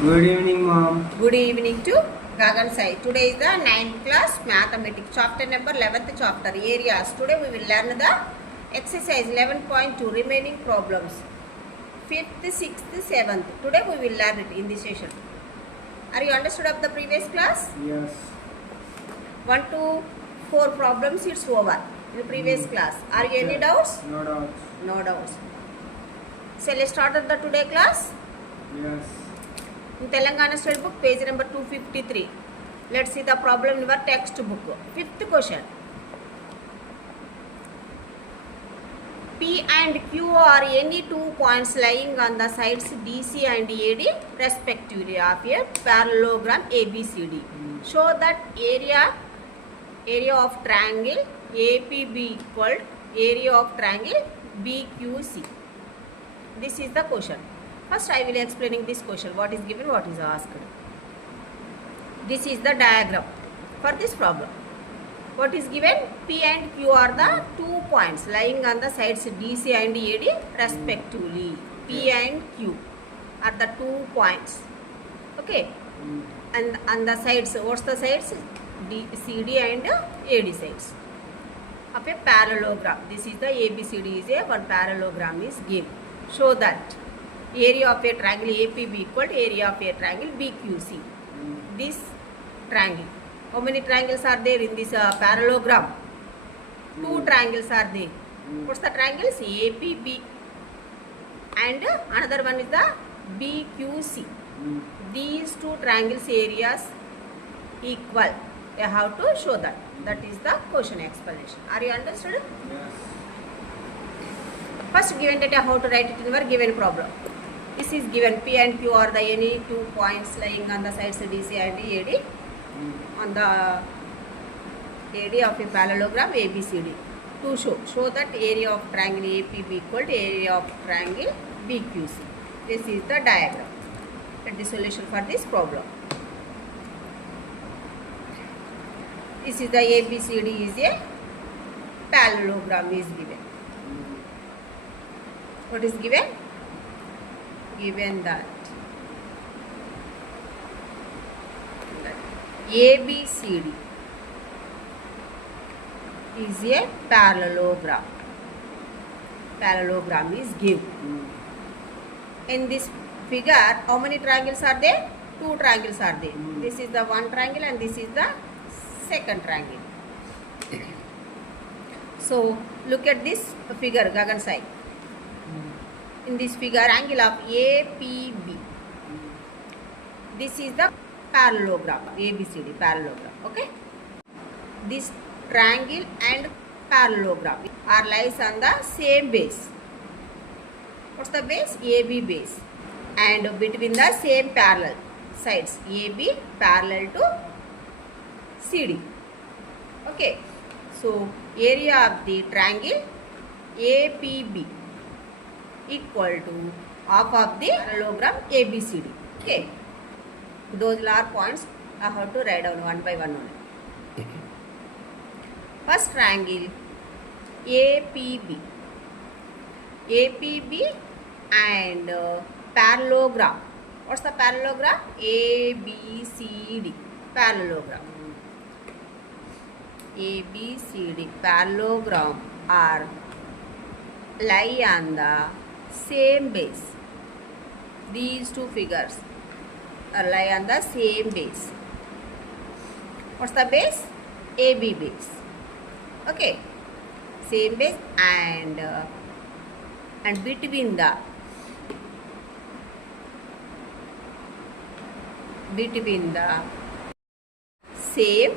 Good evening, mom. Good evening to Gagan Sai. Today is the 9th class mathematics chapter number 11th chapter areas. Today we will learn the exercise 11.2 remaining problems. 5th, 6th, 7th. Today we will learn it in this session. Are you understood of the previous class? Yes. 1 to 4 problems it's over in the previous class. Are you any doubts? No doubts. No doubts. So let's start the today class. Yes. In Telangana State Book, page number 253. Let's see the problem in your textbook. Fifth question. P and Q are any two points lying on the sides DC and AD respectively of a parallelogram ABCD. Show that area of triangle APB equal area of triangle BQC. This is the question. First I will explaining this question. What is given, what is asked. This is the diagram for this problem. What is given? P and Q are the 2 points lying on the sides DC and AD respectively. P and Q are the 2 points. Okay. And on the sides, what's the sides? CD and AD sides of a parallelogram. This is the ABCD is a one parallelogram is given. Show that area of a triangle APB equal to area of a triangle BQC. This triangle. How many triangles are there in this parallelogram? 2 triangles are there. What's the triangles? APB. And another one is the BQC. These 2 triangles areas equal. You have to show that. That is the question explanation. Are you understood? Yes. First given data how to write it in our given problem. This is given P and Q are the any 2 points lying on the sides DC and AD on the AD of a parallelogram ABCD. To show that area of triangle APB equal to area of triangle BQC. This is the diagram and the solution for this problem. This is the ABCD is a parallelogram is given. What is given? Given that ABCD is a parallelogram. Parallelogram is given. In this figure, how many triangles are there? 2 triangles are there. This is the one triangle and this is the second triangle. So look at this figure, Gagan side. In this figure, angle of APB. This is the parallelogram, ABCD parallelogram. Okay. This triangle and parallelogram are lies on the same base. What's the base? AB base. And between the same parallel sides, AB parallel to CD. Okay. So area of the triangle APB equal to half of the parallelogram ABCD. Okay. Those are points I have to write down one by one only. First triangle APB. APB and parallelogram. What's the parallelogram? ABCD. Parallelogram. ABCD parallelogram are lie on the same base. These 2 figures are lie on the same base. What's the base? AB base. Okay. Same base and between the same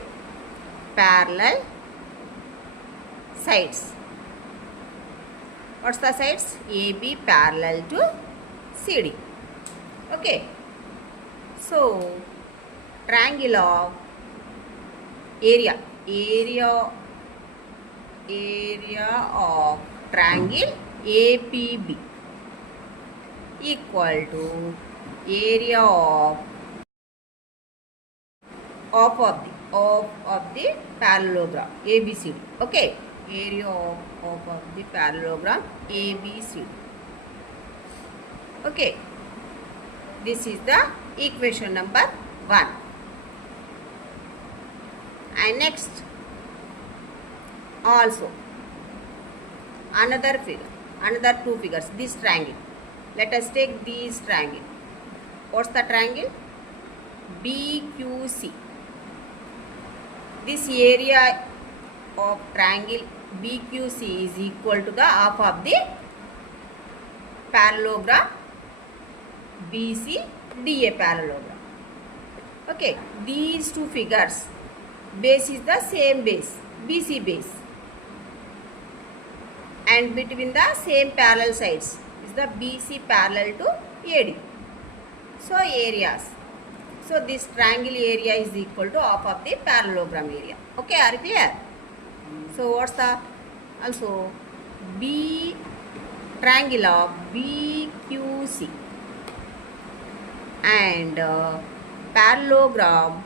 parallel sides. What's the sides? AB parallel to CD. Okay. So, triangle of area of triangle APB equal to area of the parallelogram ABCD. Okay. Area of the parallelogram ABCD. Okay. This is the equation number 1. And next also another figure, another two figures. This triangle, let us take this triangle. What's the triangle? BQC. This area of triangle BQC is equal to the half of the parallelogram BCDA parallelogram. Okay, these two figures, base is the same base, BC base, and between the same parallel sides is the BC parallel to AD. So areas. So this triangle area is equal to half of the parallelogram area. Okay, are you clear? So what's the also B triangle of BQC and parallelogram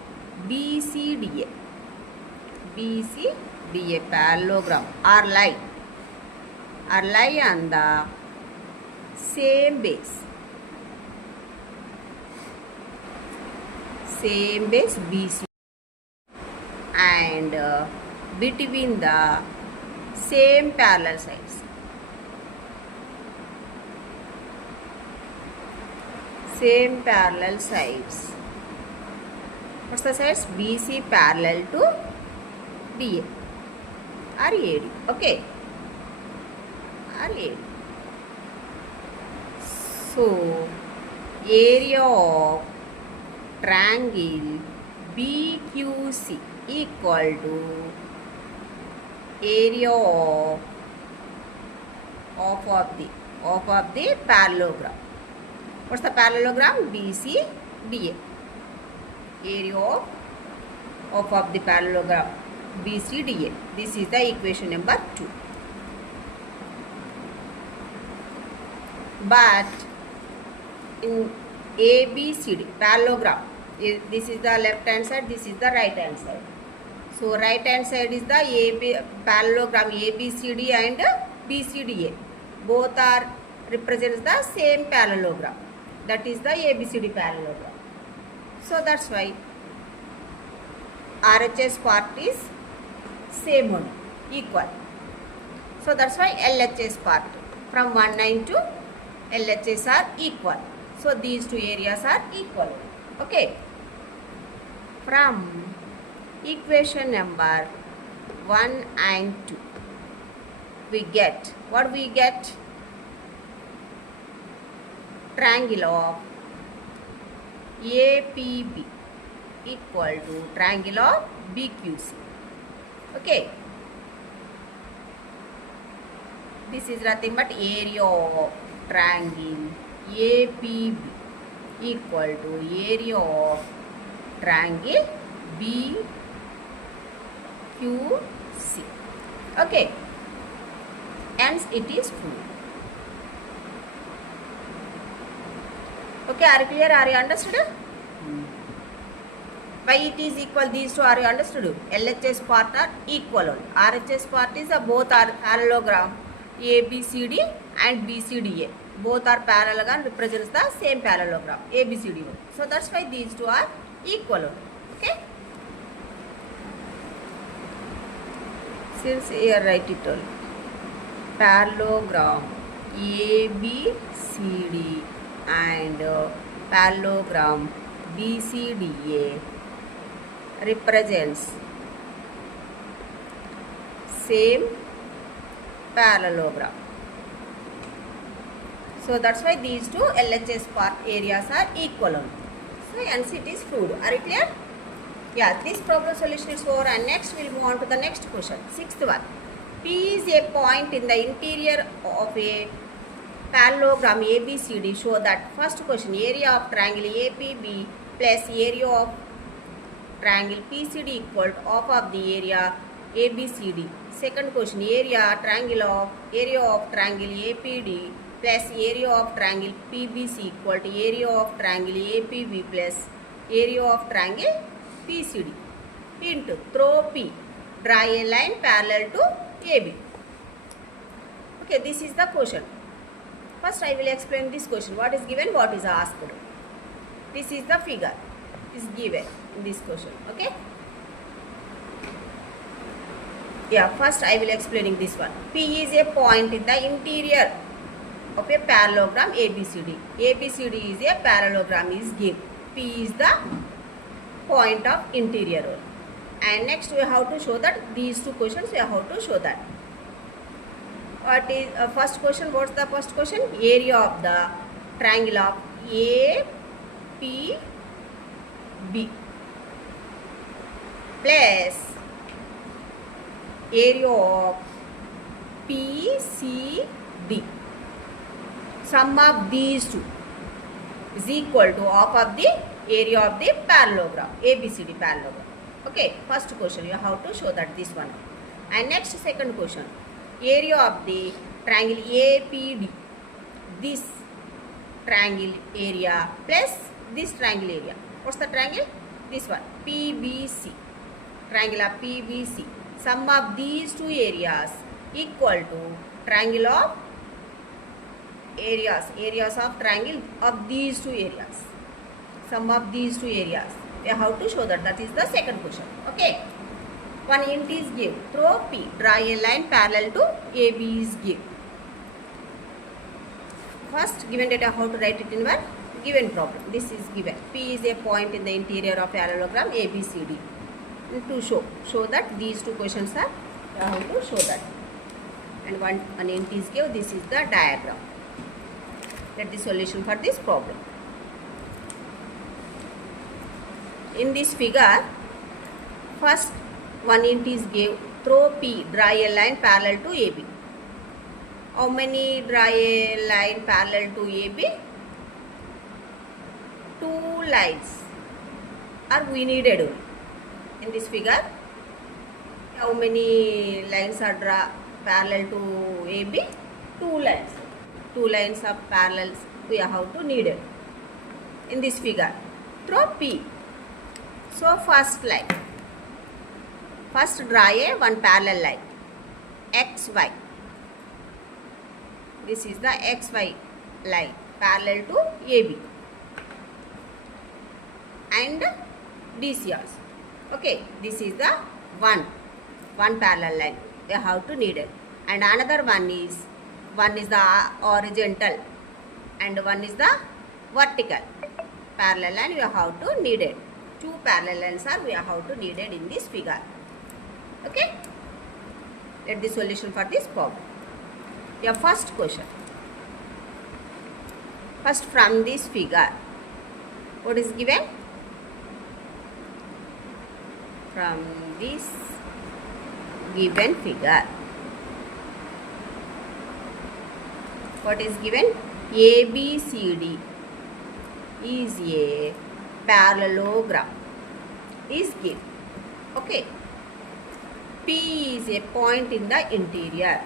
BCDA. BCDA parallelogram are lie on the same base. Same base BC and between the same parallel sides. Same parallel sides. What's the sides? BC parallel to DA or AD. Okay. Or AD. So, area of triangle BQC equal to area of the parallelogram. What's the parallelogram? BCDA. Area of the parallelogram BCDA. This is the equation number 2. But in ABCD parallelogram, this is the left hand side, this is the right hand side. So right hand side is the parallelogram ABCD and BCDA. Both are represents the same parallelogram. That is the ABCD parallelogram. So that's why RHS part is same one, equal. So that's why LHS part from 19 to LHS are equal. So these two areas are equal. Okay. From equation number 1 and 2, we get, what we get? Triangle of APB equal to triangle of BQC. Okay. This is nothing but area of triangle APB equal to area of triangle BQC. Okay. Hence it is full. Okay, are you clear? Are you understood? Why it is equal? These two are you understood? LHS part are equal only. RHS part is both are parallelogram ABCD and BCDA. Both are parallelogram, represents the same parallelogram ABCD. So that's why these two are equal only. Okay. Since here write it all. Parallelogram ABCD and parallelogram BCDA represents same parallelogram. So that's why these two LHS part areas are equal only. So hence it is proved. Are you clear? Yeah, this problem solution is over, and next we'll move on to the next question. Sixth one. P is a point in the interior of a parallelogram ABCD. Show that first question, area of triangle APB plus area of triangle PCD equal to half of the area ABCD. Second question, area of triangle APD plus area of triangle PBC equal to area of triangle APB plus area of triangle PCD into throw P, draw a line parallel to AB. Okay, this is the question. First I will explain this question. What is given, what is asked. This is the figure is given in this question. Okay. Yeah, first I will explaining this one. P is a point in the interior of a parallelogram ABCD. ABCD is a parallelogram is given. P is the point of interior. And next we have to show that these two questions we have to show that. What is first question? What's the first question? Area of the triangle of APB plus area of PCD. Sum of these two is equal to half of the area of the parallelogram, ABCD parallelogram. Okay, first question you have to show that this one. And next second question, area of the triangle APD. This triangle area plus this triangle area. What's the triangle? This one, PBC. Triangle of PBC. Sum of these two areas equal to triangle of areas of triangle of these two areas. Sum of these two areas. We have to show that. That is the second question. Okay. One hint is given. Through P, draw a line parallel to AB is given. First, given data, how to write it in one given problem. This is given. P is a point in the interior of parallelogram ABCD. To show that these two questions are, how to show that. And one hint is given. This is the diagram. Get the solution for this problem. In this figure, first one hint is given. Through P, draw a line parallel to AB. How many draw a line parallel to AB? Two lines are we needed in this figure. How many lines are draw parallel to AB? Two lines. Two lines of parallels we have to needed in this figure. Through P. So first line. First draw a one parallel line. XY. This is the XY line parallel to AB. And DC also. Okay, this is the one parallel line we have to need it. And another one is the horizontal and one is the vertical parallel line we have to need it. Two parallel lines are we have to need it in this figure. Okay, let the solution for this problem. Your first question. First from this figure, what is given? From this given figure, what is given? ABCD is a parallelogram is given. Okay. P is a point in the interior.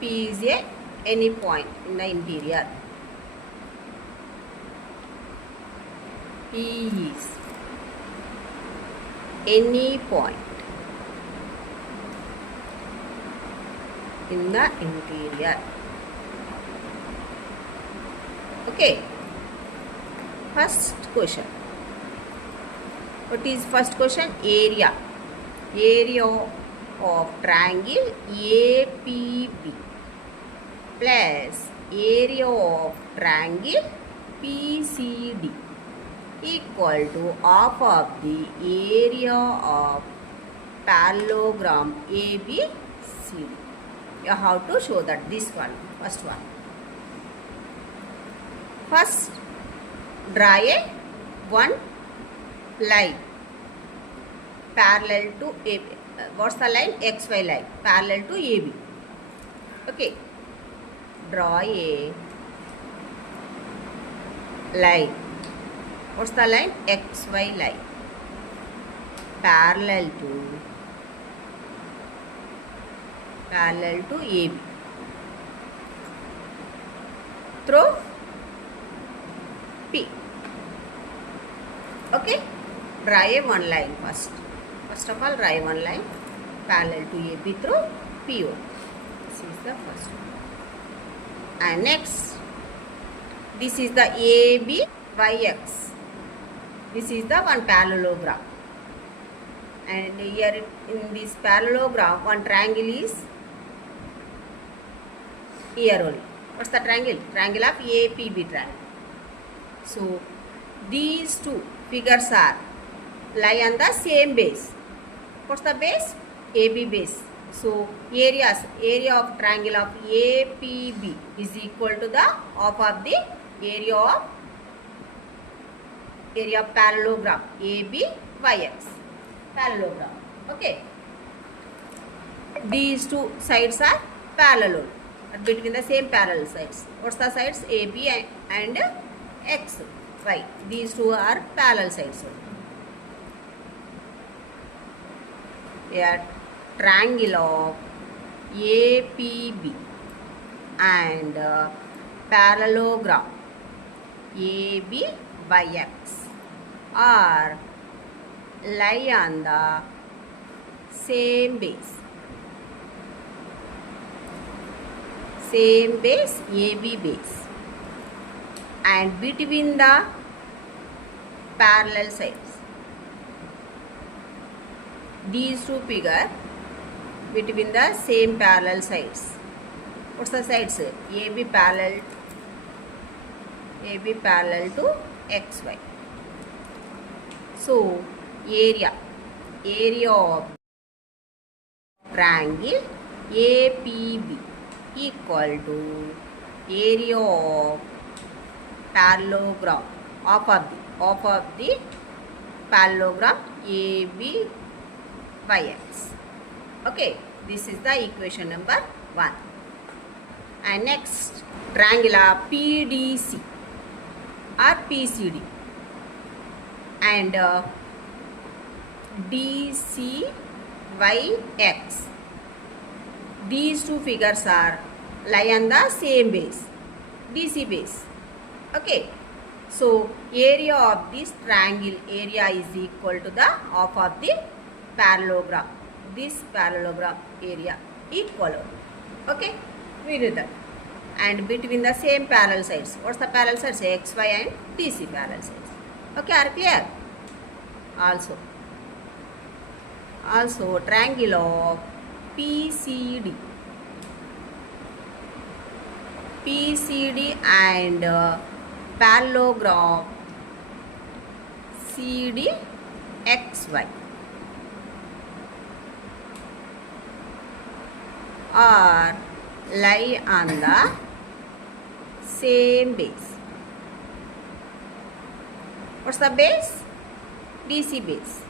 P is a any point in the interior. P is any point in the interior. Okay. First question. What is first question? Area. Area of triangle APB plus area of triangle PCD equal to half of the area of parallelogram ABCD. You have to show that this one, first one. First, draw a one line parallel to AB. What's the line? XY line parallel to AB. Okay. Draw a line. What's the line? XY line parallel to AB. Through P. Okay. Draw a one line first. First of all, draw one line parallel to AB through PO. This is the first one. And next, this is the AB YX. This is the one parallelogram. And here in this parallelogram, one triangle is here only. What's the triangle? Triangle of APB triangle. So these two figures are lie on the same base. What's the base? AB base. So area of triangle of APB is equal to the half of the area of parallelogram ABYX. Parallelogram. Okay. These two sides are parallel between the same parallel sides. What's the sides? AB and XY. These two are parallel sides. A triangle of APB and parallelogram ABYX are lie on the same base. Same base, AB base, and between the parallel sides. These two figures between the same parallel sides. What's the sides? AB parallel to XY. So area of triangle APB equal to area of parallelogram of the parallelogram ABYX. Okay, this is the equation number 1. And next, triangle of PDC or PCD and DCYX. These two figures are lie on the same base, DC base. Okay, so area of this triangle area is equal to the half of the parallelogram. This parallelogram area equal. Okay, we do that. And between the same parallel sides. What's the parallel sides? XY and DC parallel sides. Okay, are clear? Also triangle of PCD and parallelogram CDXY are lie on the same base. What's the base? DC base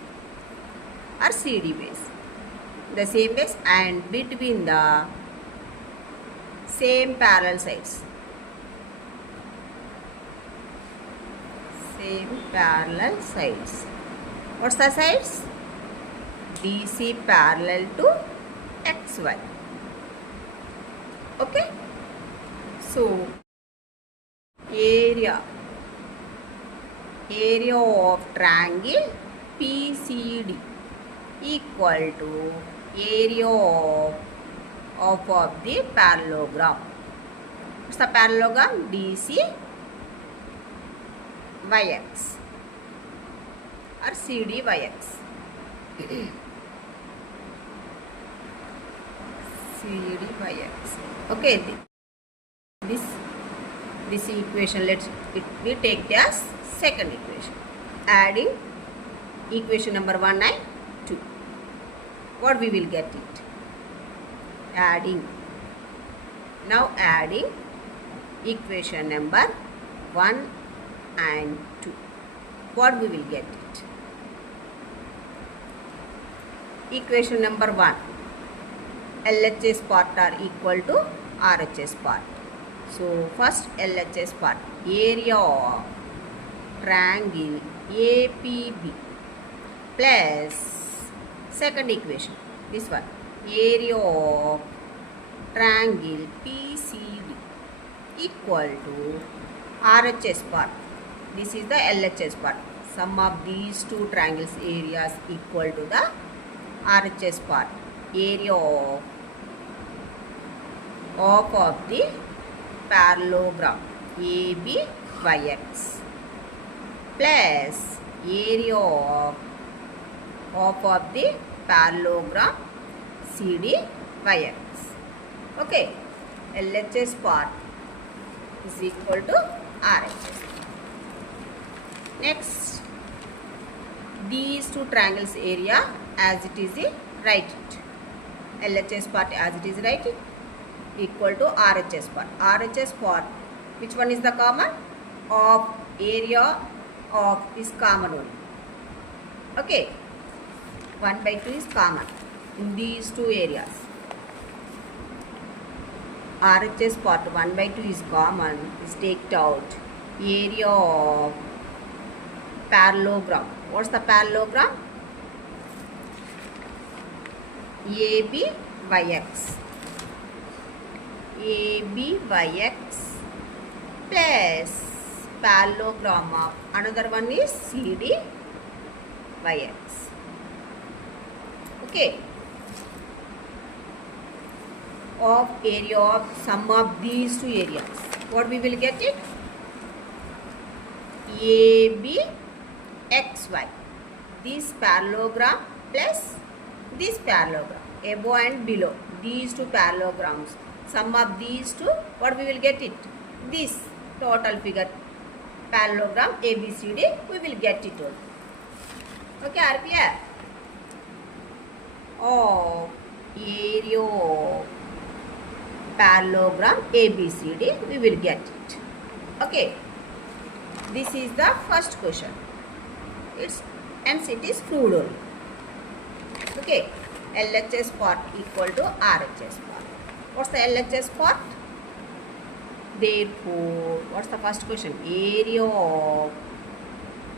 or CD base. The same base and between the same parallel sides. Same parallel sides. What's the sides? DC parallel to XY. Okay. So area of triangle PCD equal to area of the parallelogram. What's the parallelogram? DCYX or CDYX. CDYX. Okay, this equation we take as second equation. Adding equation number 1 and 2. What we will get it? Adding equation number 1 and 2. What we will get it? Equation number 1. LHS part are equal to RHS part. So first LHS part, area of triangle APB plus second equation, this one, area of triangle PCD equal to RHS part. This is the LHS part. Sum of these two triangles areas equal to the RHS part. Area of the parallelogram ABYX plus area of the parallelogram CD by X. Okay, LHS part is equal to RHS. Next, these two triangles area as it is, write it. LHS part as it is, write it, equal to RHS part. RHS part, which one is the common? Of area of is common only. Okay, 1/2 is common in these two areas. RHS part 1/2 is common, is taken out. Area of parallelogram. What's the parallelogram? AB by X. AB by X plus parallelogram of another one is CD by X. Okay. Of area of sum of these two areas. What we will get it? AB XY. This parallelogram plus this parallelogram. Above and below. These two parallelograms. Sum of these two. What we will get it? This total figure. Parallelogram ABCD. We will get it all. Okay, are clear? Of area of parallelogram ABCD, we will get it. Okay, this is the first question. Hence it is proved only. Okay, LHS part equal to RHS part. What's the LHS part? Therefore, what's the first question? Area of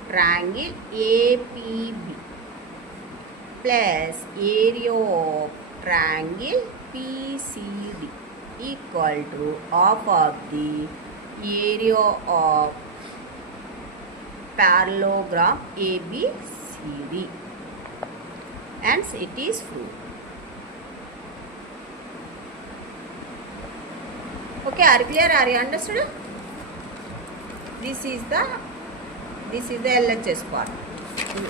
triangle APB plus area of triangle PCD equal to half of the area of parallelogram ABCD. Hence it is proved. Okay, are you clear? Are you understood? This is the LHS part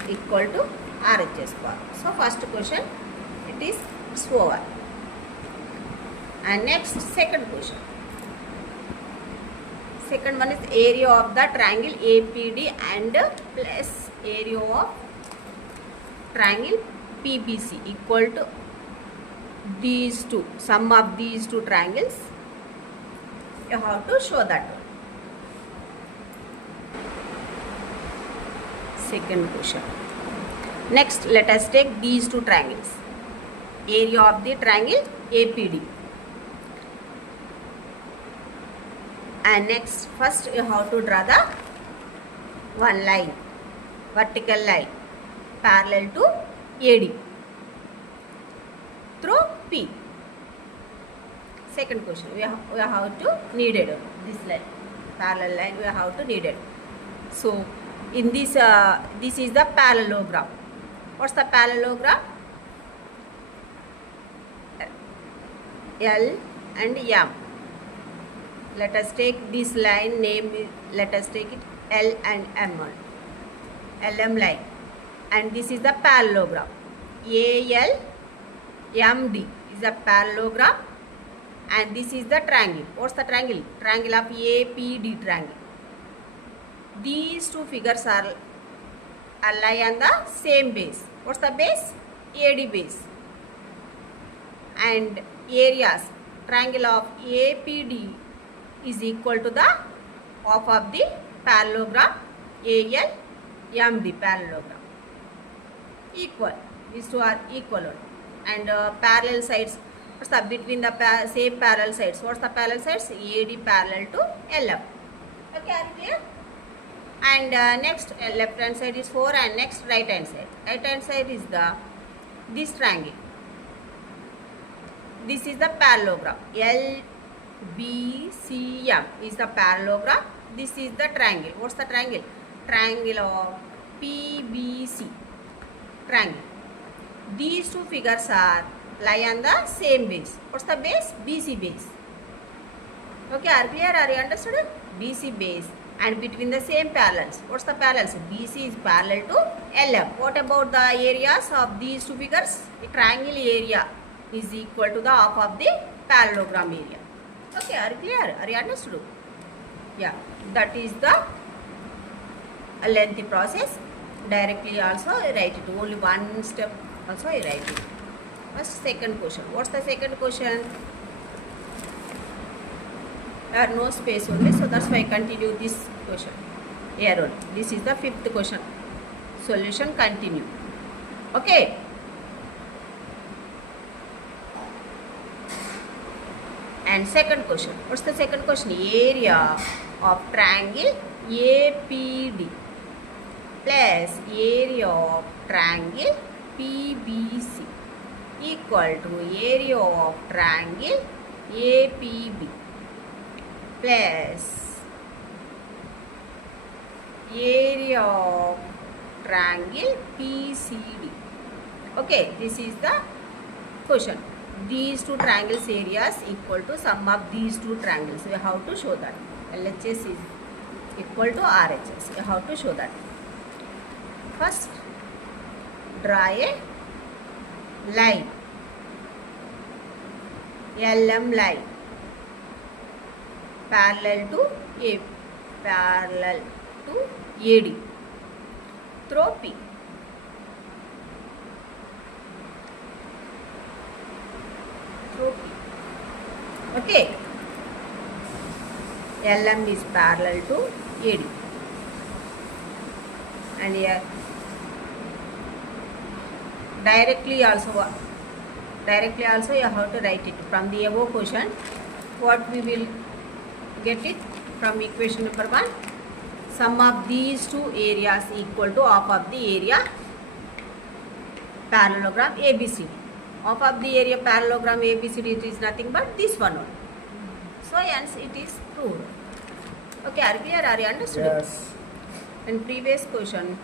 equal to RHS part. So first question it's over. And next, second question. Second one is area of the triangle APD and plus area of triangle PBC equal to these two. Sum of these two triangles. You have to show that one. Second question. Next, let us take these two triangles. Area of the triangle APD. And next, first you have to draw the one line, vertical line, parallel to AD through P. Second question, we have to kneaded this line, parallel line. We have to kneaded. So in this, this is the parallelogram. What's the parallelogram? L and M. Let us take this line name. Let us take it L and M. LM line. And this is the parallelogram. ALMD is a parallelogram. And this is the triangle. What's the triangle? Triangle of APD triangle. These two figures are lie on the same base. What's the base? AD base. And areas, triangle of APD is equal to the half of the parallelogram ALMD parallelogram. Equal. These two are equal. And parallel sides. What's the between the same parallel sides? What's the parallel sides? AD parallel to LM. Okay, are you clear? And next left hand side is 4 and next right hand side. Right hand side is this triangle. This is the parallelogram. LBCM is the parallelogram. This is the triangle. What's the triangle? Triangle of PBC. Triangle. These two figures are lie on the same base. What's the base? BC base. Okay, are clear? Are you understood? BC base. and between the same parallels. What's the parallels? BC is parallel to LM. What about the areas of these two figures? The triangle area is equal to the half of the parallelogram area. Okay, are you clear? Are you understood? Yeah, that is the lengthy process. Directly also write it. Only one step also I write it. First, second question. What's the second question? There are no space only, so that's why I continue this question. Here only. This is the fifth question. Solution continue. Okay. And second question. What's the second question? Area of triangle APD plus area of triangle PBC equal to area of triangle APB plus area of triangle PCD. Okay, this is the question. These two triangles areas equal to sum of these two triangles. We have to show that LHS is equal to RHS. We have to show that. First, draw a line, LM line, parallel to AD. Throw P. Okay. LM is parallel to AD. And here directly also you have to write it from the above question. What we will get it from equation number 1. Sum of these two areas equal to half of the area parallelogram ABCD. Half of the area parallelogram ABCD, it is nothing but this one only. So hence it is proved. Okay, are you clear? Are you understood? Yes. In previous question,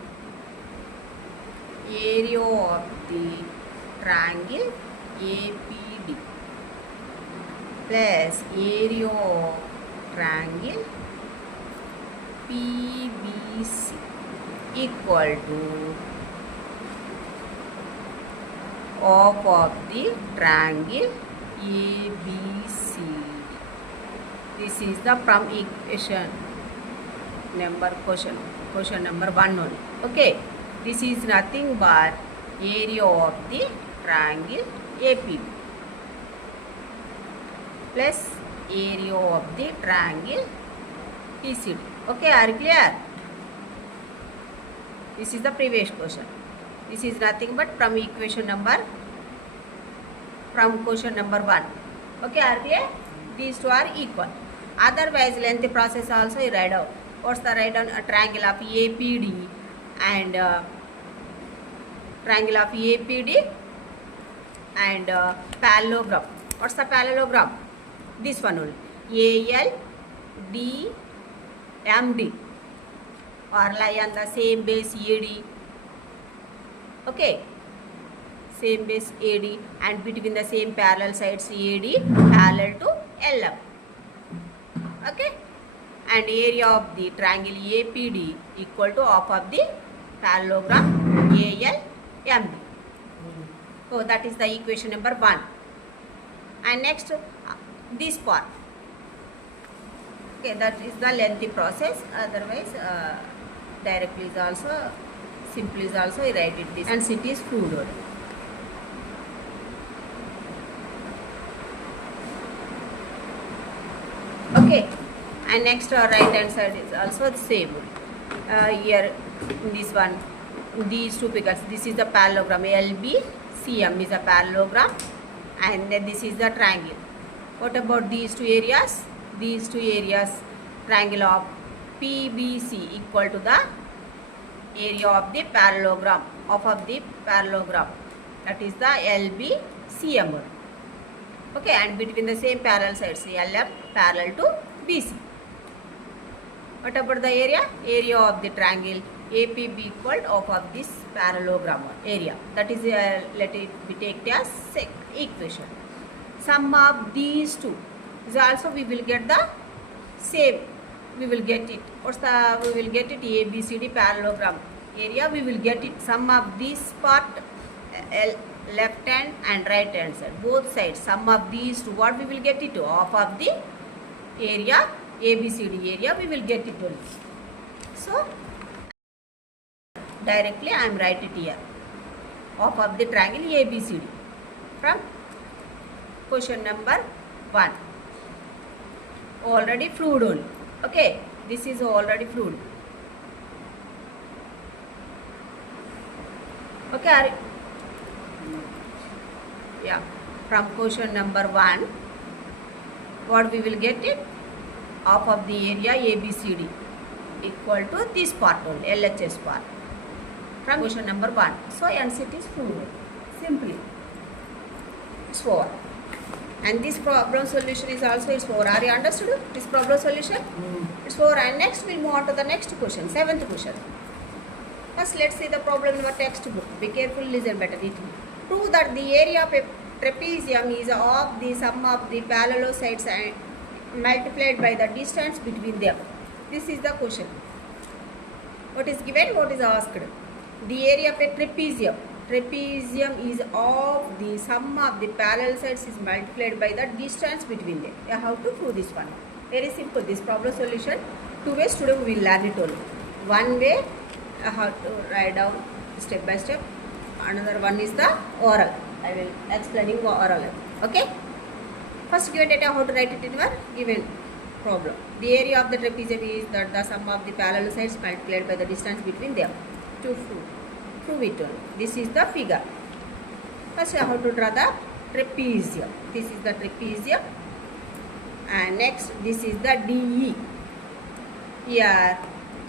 area of the triangle APD plus area of triangle PBC equal to half of the triangle ABCD. This is the from equation number question number 1 only. Okay, this is nothing but area of the triangle APB plus area of the triangle PCD. Okay, are you clear? This is the previous question. This is nothing but from question number 1. Okay, are you clear? These two are equal. Otherwise, lengthy process also you write down. What's the write down? A triangle of APD and triangle of APD and parallelogram. What's the parallelogram? This one only. ALDMD or lie on the same base AD. Okay, same base AD and between the same parallel sides AD parallel to LM. Okay, and area of the triangle APD equal to half of the parallelogram ALMD. So that is the equation number 1. And next this part. Okay, that is the lengthy process. Otherwise directly is also, simply is also I write it this, and it is proved. Okay, and next right hand side is also the same. Here in this one, these two figures, this is the parallelogram LBCM is a parallelogram, and then this is the triangle. What about these two areas? These two areas, triangle of PBC equal to the area of the parallelogram of the parallelogram, that is the LBCM. Okay, and between the same parallel sides LM parallel to BC. What about the area? Area of the triangle APB equal to half of this parallelogram area. That is let it be taken as equation. Sum of these two is also we will get the same we will get it. We will get it ABCD parallelogram area. We will get it. Sum of this part, left hand and right hand side, both sides. Sum of these two, what we will get it? Half of the area, ABCD area, we will get it only. So directly I am write it here. Half of the triangle ABCD from question number 1. Already proved only. Okay, this is already proved. Okay, yeah, from question number 1, what we will get it? Half of the area ABCD equal to this part only, LHS part, from question number 1. So answer is proved. Simply, it's 4. And this problem solution is also it's 4. Are you understood this problem solution? It's 4. And next we'll move on to the next question, 7th question. First, let's see the problem in our textbook. Be careful, listen better. Prove that the area of a trapezium is of the sum of the parallel sides and multiplied by the distance between them. This is the question. What is given? What is asked? The area of a trapezium. Trapezium is of the sum of the parallel sides is multiplied by the distance between them. You have to prove this one. Very simple. This problem solution. 2 ways today we will learn it only. One way, I have to write down step by step. Another one is the oral. I will explaining oral. Okay. First given data, how to write it in our given problem. The area of the trapezium is that the sum of the parallel sides multiplied by the distance between them. To prove it only. This is the figure. First I have to draw the trapezium. This is the trapezium. And next this is the DE. Here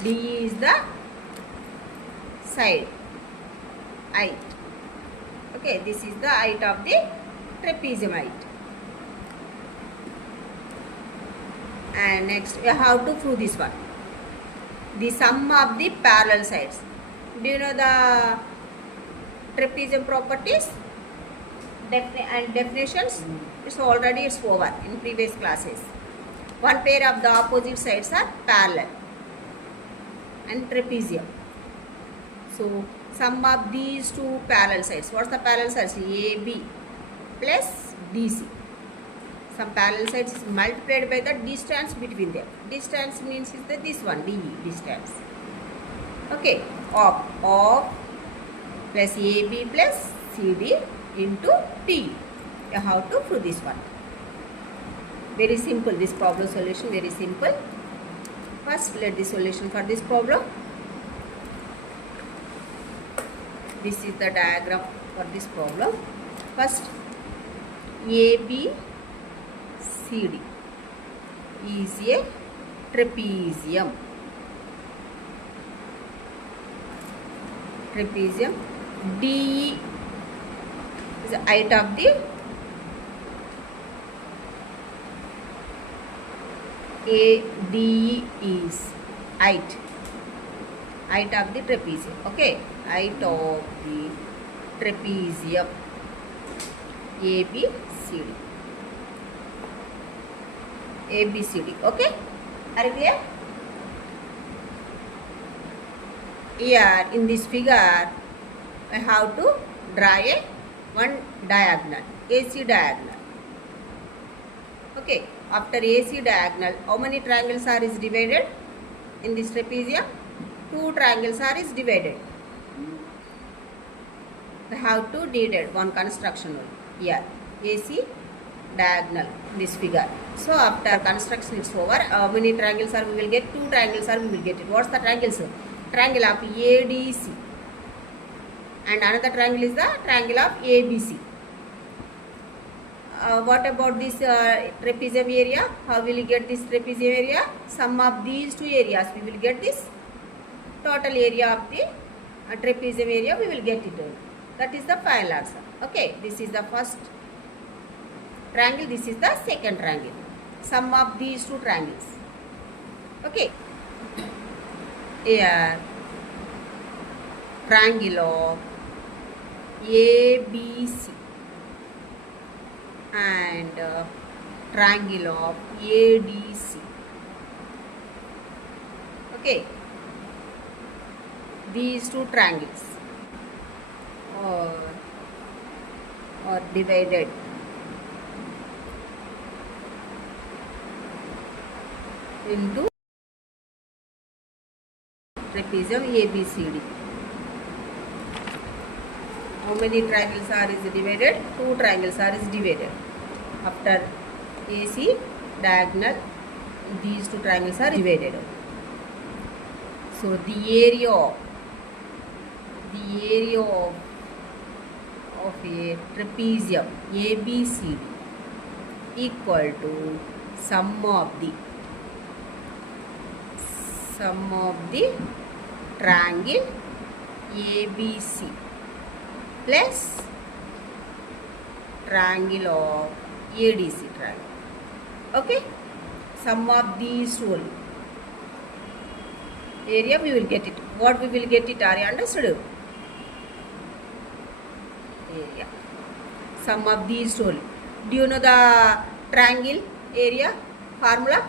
DE is the side height. Okay, this is the height of the trapezium height. And next we have to prove this one. The sum of the parallel sides. Do you know the trapezium properties and definitions? It's over in previous classes. One pair of the opposite sides are parallel and trapezium. So sum of these two parallel sides. What's the parallel sides? AB plus DC. Some parallel sides is multiplied by the distance between them. Distance means is the this one, DE, distance. Okay, of plus AB plus CD into T. You have to prove this one. Very simple, this problem solution, very simple. First, let the solution for this problem. This is the diagram for this problem. First, AB CD is a trapezium. Trapezium. DE is the height of the DE is height of the trapezium. Okay, height of the trapezium ABCD. ABCD. Okay, are you clear? Here in this figure I have to draw one diagonal, AC diagonal. Okay, after AC diagonal, how many triangles are is divided in this trapezium? 2 triangles are is divided. We have to divide one construction only. Here AC diagonal, this figure. So after construction it's over. How many triangles are we will get? 2 triangles are we will get it. What's the triangles? Triangle of ADC. And another triangle is the triangle of ABC. What about this trapezium area? How will you get this trapezium area? Sum of these 2 areas we will get this total area of the trapezium area we will get it all. That is the final answer. Okay, this is the first triangle, this is the second triangle. Sum of these 2 triangles. Okay. Here triangle of ABC and triangle of ADC. Okay, these two triangles are divided into trapezium ABCD. How many triangles are is divided? Two triangles are is divided. After AC diagonal, these two triangles are divided. So the area of a trapezium ABCD equal to sum of the triangle ABC plus triangle of ADC triangle. Okay, sum of these two only. Area we will get it. What we will get it? Are you understood? Area. Sum of these two only. Do you know the triangle area formula?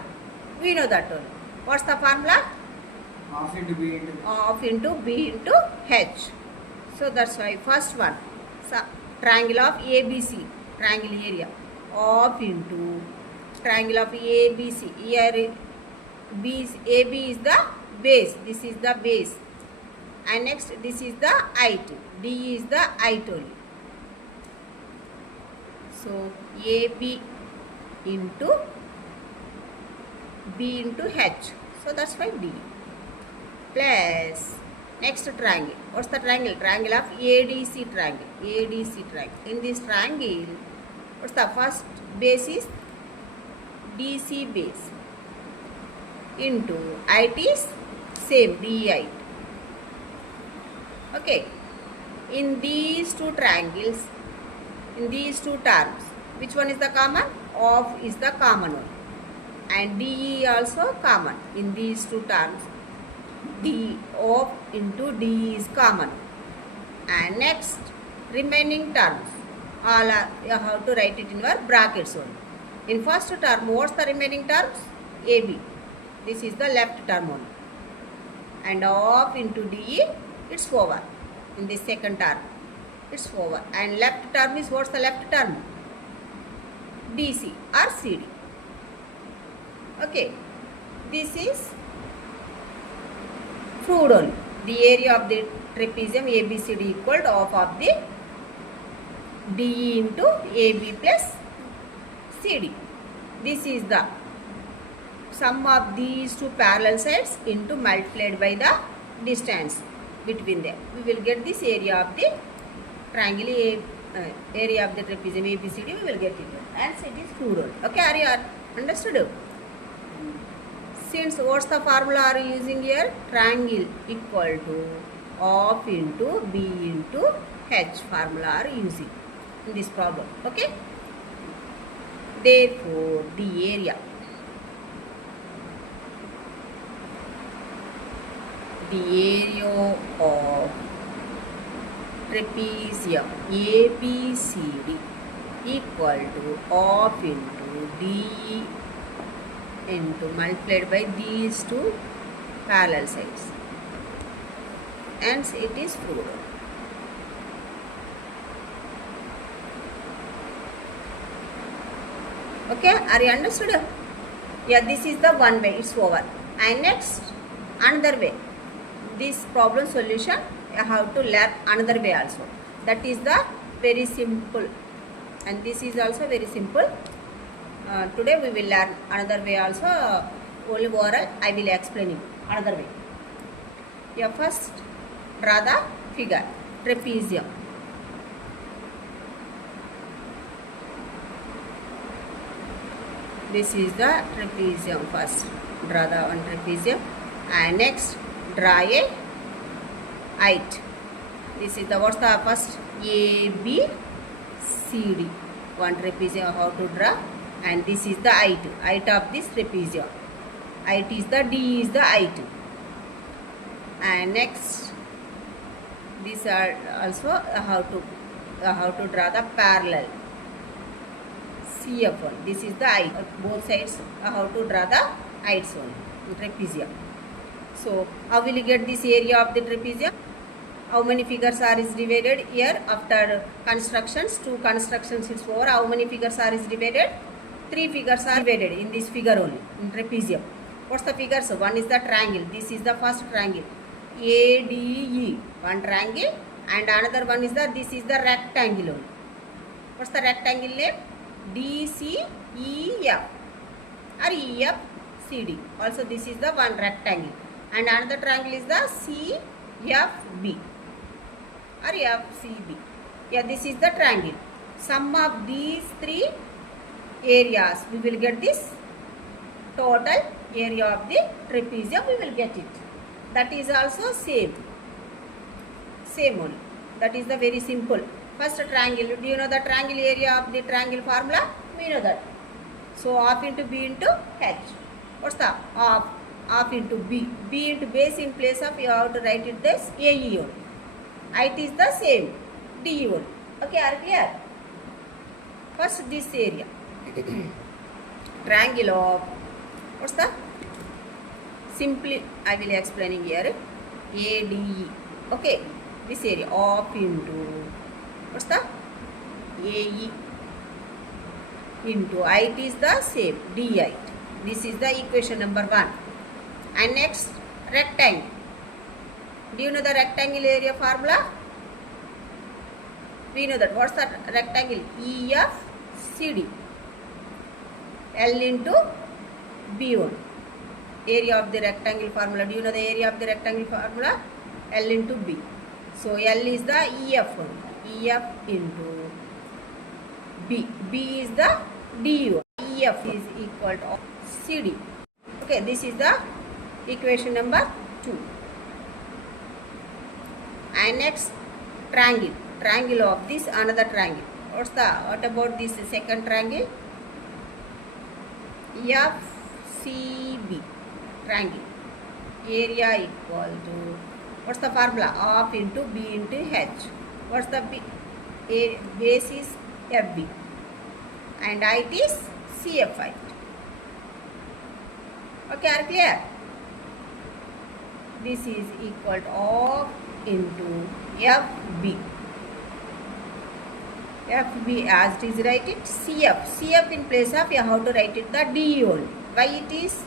We know that only. What's the formula? Half into B into Half into B into H. So that's why first one, so triangle of ABC, triangle area, half into triangle of ABC. Here AB is the base, this is the base, and next this is the height, D is the height only. So AB into B into H. So that's why D. Plus next triangle. What's the triangle? Triangle of ADC triangle. ADC triangle. In this triangle, what's the first base is DC base into height is same D height. Okay. In these two triangles, in these two terms, which one is the common? Half is the common one, and DE also common. In these two terms, D of into D is common. And next remaining terms, all are, you have to write it in your brackets only. In first term, what's the remaining terms? AB. This is the left term only. And of into DE, it's over. In the second term, it's over. And left term is, what's the left term? DC or CD. Okay. This is proved only. The area of the trapezium ABCD equal to half of the DE into AB plus CD. This is the sum of these two parallel sides into multiplied by the distance between them. We will get this area of the triangle area of the trapezium ABCD. We will get it. And it is proved only. Okay, are you understood? Since what's the formula are you using here? Triangle equal to half into B into H formula are using in this problem. Okay. Therefore, the area of trapezium ABCD equal to half into D into multiplied by these two parallel sides. Hence it is proved. Okay, are you understood? Yeah, this is the one way, it's over. And next, another way. This problem solution, you have to learn another way also. That is the very simple. And this is also very simple. Today we will learn another way also. Only oral, I will explain it another way. Yeah, first draw the figure, trapezium. This is the trapezium first. Draw the one trapezium. And next, draw a height. This is the, what's the first? A, B, C, D. One trapezium how to draw. And this is the height of this trapezium. Height is the D is the height. And next, these are also how to draw the parallel. CF1. This is the height. Both sides how to draw the heights only. Trapezium. So how will you get this area of the trapezium? How many figures are is divided here after constructions? 2 constructions it's over. How many figures are is divided? 3 figures are divided in this figure only, in trapezium. What's the figures? One is the triangle. This is the first triangle. ADE, one triangle, and another one is this is the rectangle only. What's the rectangle name? DCEF or EFCD. Also this is the one rectangle. And another triangle is the CFB or FCB. Yeah, this is the triangle. Sum of these 3 areas, we will get this total area of the trapezium, we will get it. That is also same only. That is the very simple. First triangle, do you know the triangle area of the triangle formula? We know that. So half into B into H. What's the half? Half into B. B into base, in place of you have to write it this AE only. Height is the same, DE only. Okay, are clear? First this area. Triangle of, what's the? Simply I will explaining here. ADE. Okay, this area off into, what's the? AE into height is the same, D height. This is the equation number 1. And next, rectangle. Do you know the rectangle area formula? We know that. What's the rectangle? EFCD. L into B1. Area of the rectangle formula. Do you know the area of the rectangle formula? L into B. So L is the EF one. EF into B. B is the DU. EF is equal to CD. Okay, this is the equation number 2. And next, triangle. Triangle of this another triangle. What about this second triangle? FCB triangle. Area equal to, what's the formula? Half into B into H. What's the B? Base is FB. And height is CF height. Okay, are clear? This is equal to half into FB. FB as it is, write it CF. CF in place of, you have to write it the DE only. Why it is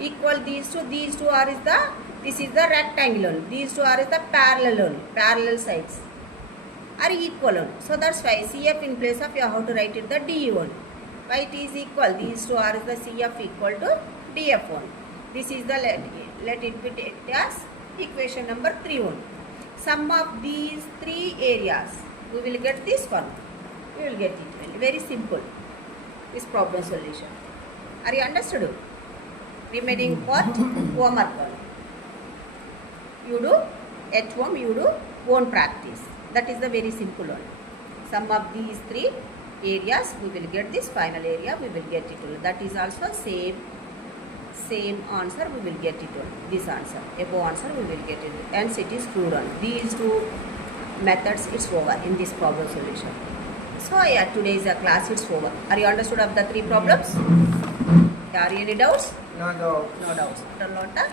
equal these two are is the, this is the rectangle only. These two are is the parallel only. Parallel sides are equal only. So that's why CF in place of, you have to write it the DE only. Why it is equal? These two are is the CF equal to DF only. This is the, let it be taken as equation number 3 only. Sum of these 3 areas, we will get this one. We will get it. Very simple. This problem solution. Are you understood? Remaining part homework. You do at home, you do own practice. That is the very simple one. Sum of these 3 areas, we will get this final area, we will get it. That is also same answer, we will get it. This answer, above answer, we will get it. Hence it is true run. These 2 methods, it's over in this problem solution. So yeah, today's class, it's over. Are you understood of the 3 problems? Are any doubts? No doubts. No doubts. After lot,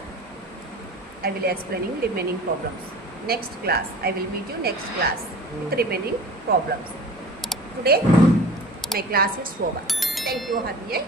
I will explaining remaining problems. Next class, I will meet you next class with remaining problems. Today, my class is over. Thank you, Hadiye.